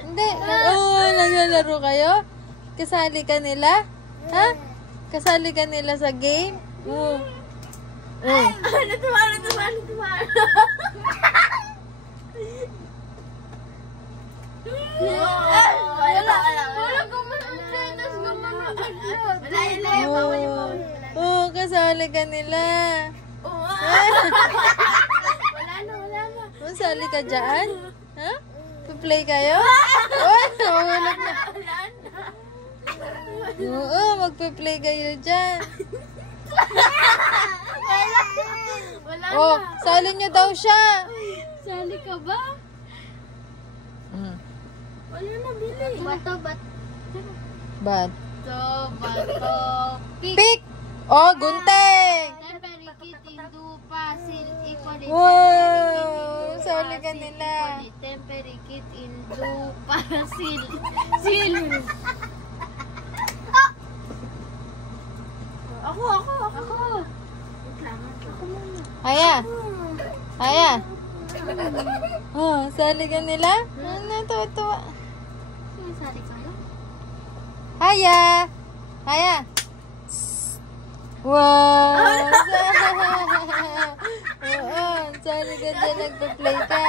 Hindi. Oo, naglalaro kayo? Kasali ka nila? Ha? Kasali ka nila sa game? Oo. Natuwa. Oo, kasali ka nila. Wala na. Kasali ka dyan? Ha? Pa-play kayo? Oh, nawalak na. Oo, magpa-play kayo dyan. Wala Oh, sali nyo daw siya. Sali ka ba? Wala na, bili. Bato. Bad. Bato. Pick! Oh, gunting! Temperikit, Indo, Pasil, Iconi. Wow! Sali ka nila. Temperikit, Indo, Pasil, Sil. Ako. Aya. Oh, sali ka nila? Natuwa. Sali ka lang? Aya. Wow! Oo, sali ka dyan, nagpa-play ka.